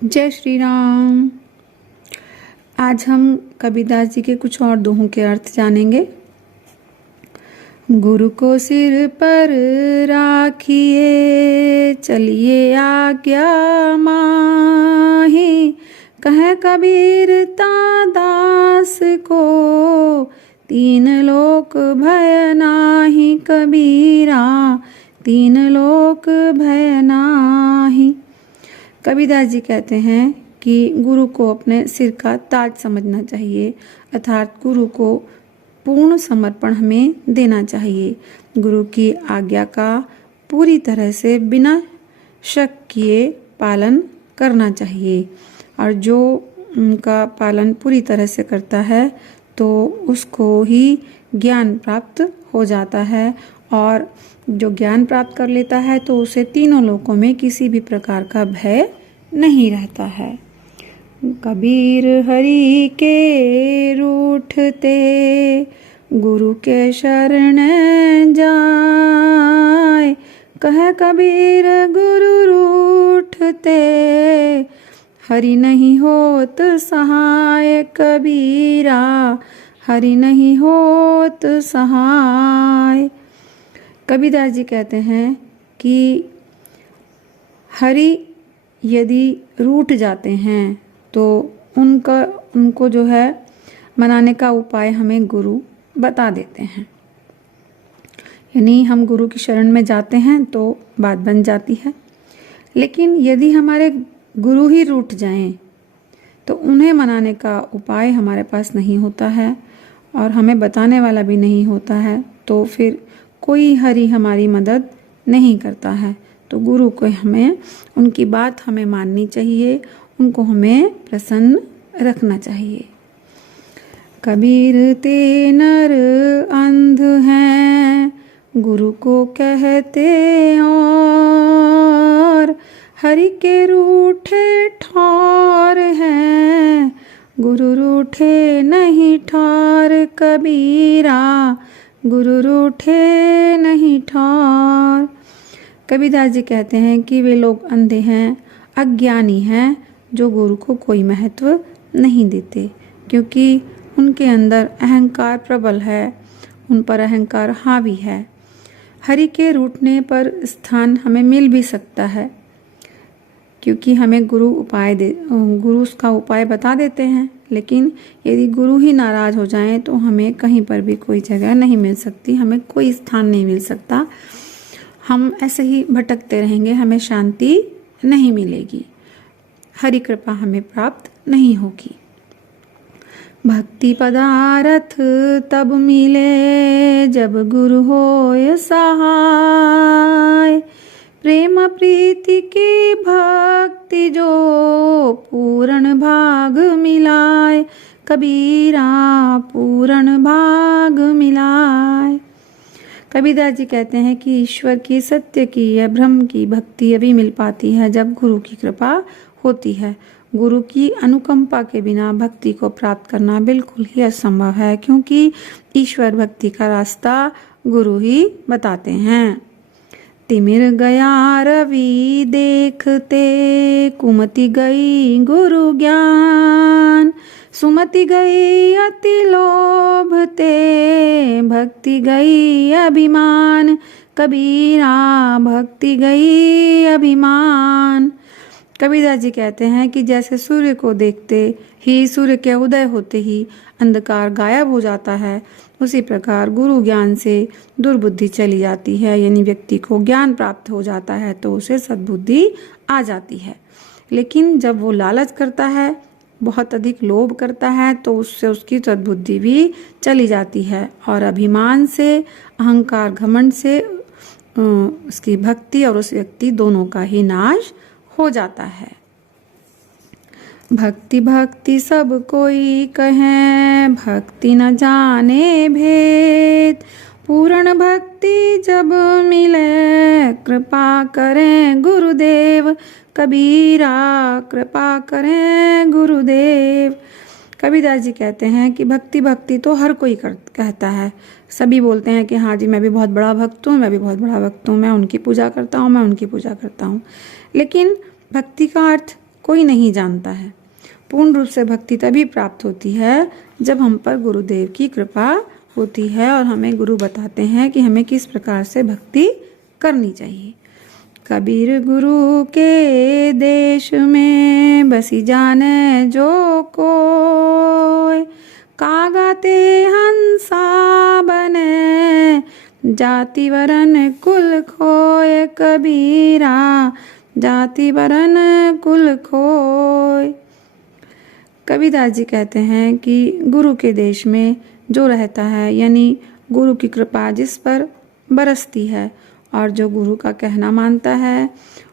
जय श्री राम। आज हम कबीरदास जी के कुछ और दोहों के अर्थ जानेंगे। गुरु को सिर पर राखिए, चलिए आज्ञा माही। कह कबीर दास को, तीन लोक भय नाही। कबीरा तीन लोक भय नाही। कबीरदास जी कहते हैं कि गुरु को अपने सिर का ताज समझना चाहिए, अर्थात गुरु को पूर्ण समर्पण हमें देना चाहिए। गुरु की आज्ञा का पूरी तरह से बिना शक किए पालन करना चाहिए, और जो उनका पालन पूरी तरह से करता है तो उसको ही ज्ञान प्राप्त हो जाता है, और जो ज्ञान प्राप्त कर लेता है तो उसे तीनों लोकों में किसी भी प्रकार का भय नहीं रहता है। कबीर हरि के रूठते, गुरु के शरण जाए। कह कबीर गुरु रूठते, हरि नहीं होत सहाय। कबीरा हरि नहीं होत सहाय। कबीरदास जी कहते हैं कि हरि यदि रूठ जाते हैं तो उनको जो है मनाने का उपाय हमें गुरु बता देते हैं। यानी हम गुरु की शरण में जाते हैं तो बात बन जाती है। लेकिन यदि हमारे गुरु ही रूठ जाएं तो उन्हें मनाने का उपाय हमारे पास नहीं होता है, और हमें बताने वाला भी नहीं होता है, तो फिर कोई हरि हमारी मदद नहीं करता है। तो गुरु को हमें, उनकी बात हमें माननी चाहिए, उनको हमें प्रसन्न रखना चाहिए। कबीर ते नर अंध हैं, गुरु को कहते और। हरि के रूठे ठौर हैं, गुरु रूठे नहीं ठौर। कबीरा गुरु रूठे नहीं ठौर। कबीरदास जी कहते हैं कि वे लोग अंधे हैं, अज्ञानी हैं, जो गुरु को कोई महत्व नहीं देते, क्योंकि उनके अंदर अहंकार प्रबल है, उन पर अहंकार हावी है। हरि के रूठने पर स्थान हमें मिल भी सकता है, क्योंकि हमें गुरु उसका उपाय बता देते हैं। लेकिन यदि गुरु ही नाराज हो जाएं तो हमें कहीं पर भी कोई जगह नहीं मिल सकती, हमें कोई स्थान नहीं मिल सकता। हम ऐसे ही भटकते रहेंगे, हमें शांति नहीं मिलेगी, हरि कृपा हमें प्राप्त नहीं होगी। भक्ति पदारथ तब मिले, जब गुरु होय सहाय। प्रेम प्रीति की भक्ति जो, पूर्ण भाग मिलाए। कबीरा पूर्ण भाग मिलाए। कबीरदास जी कहते हैं कि ईश्वर की, सत्य की या ब्रह्म की भक्ति अभी मिल पाती है जब गुरु की कृपा होती है। गुरु की अनुकंपा के बिना भक्ति को प्राप्त करना बिल्कुल ही असंभव है, क्योंकि ईश्वर भक्ति का रास्ता गुरु ही बताते हैं। तिमिर गया रवि देखते, कुमति गई गुरु ज्ञान। सुमति गई अति लोभते, भक्ति गई अभिमान। कबीरा भक्ति गई अभिमान। कबीरदास जी कहते हैं कि जैसे सूर्य को देखते ही, सूर्य के उदय होते ही अंधकार गायब हो जाता है, उसी प्रकार गुरु ज्ञान से दुर्बुद्धि चली जाती है। यानी व्यक्ति को ज्ञान प्राप्त हो जाता है तो उसे सद्बुद्धि आ जाती है। लेकिन जब वो लालच करता है, बहुत अधिक लोभ करता है, तो उससे उसकी सद्बुद्धि भी चली जाती है, और अभिमान से, अहंकार घमंड से उसकी भक्ति और उस व्यक्ति दोनों का ही नाश हो जाता है। भक्ति भक्ति सब कोई कहे, भक्ति न जाने भेद। पूर्ण भक्ति जब मिले, कृपा करें गुरुदेव। कबीरा कृपा करें गुरुदेव। कबीरदास जी कहते हैं कि भक्ति तो हर कोई कहता है, सभी बोलते हैं कि हाँ जी मैं भी बहुत बड़ा भक्त हूँ, मैं भी बहुत बड़ा भक्त हूँ, मैं उनकी पूजा करता हूँ, मैं उनकी पूजा करता हूँ। लेकिन भक्ति का अर्थ कोई नहीं जानता है। पूर्ण रूप से भक्ति तभी प्राप्त होती है जब हम पर गुरुदेव की कृपा होती है और हमें गुरु बताते हैं कि हमें किस प्रकार से भक्ति करनी चाहिए। कबीर गुरु के देश में बसी जाने जो कोय, कागाते हंसा बने जाति वरन कुल खोय। कबीरा जाति वरन कुल खोय। कबीरदास जी कहते हैं कि गुरु के देश में जो रहता है, यानी गुरु की कृपा जिस पर बरसती है और जो गुरु का कहना मानता है,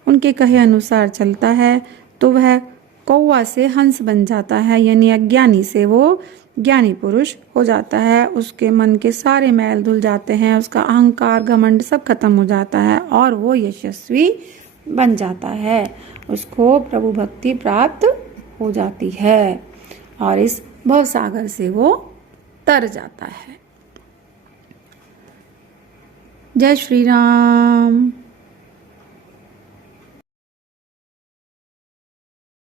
उनके कहे अनुसार चलता है, तो वह कौवा से हंस बन जाता है, यानी अज्ञानी से वो ज्ञानी पुरुष हो जाता है। उसके मन के सारे मैल धुल जाते हैं, उसका अहंकार घमंड सब खत्म हो जाता है और वो यशस्वी बन जाता है। उसको प्रभु भक्ति प्राप्त हो जाती है और इस भवसागर से वो तर जाता है। जय श्री राम।